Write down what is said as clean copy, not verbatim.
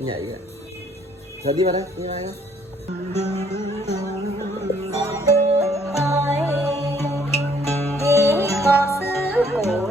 Nhảy kìa. Giờ đi vào đây, đi vào đây. Hỏi vì có xứ cổ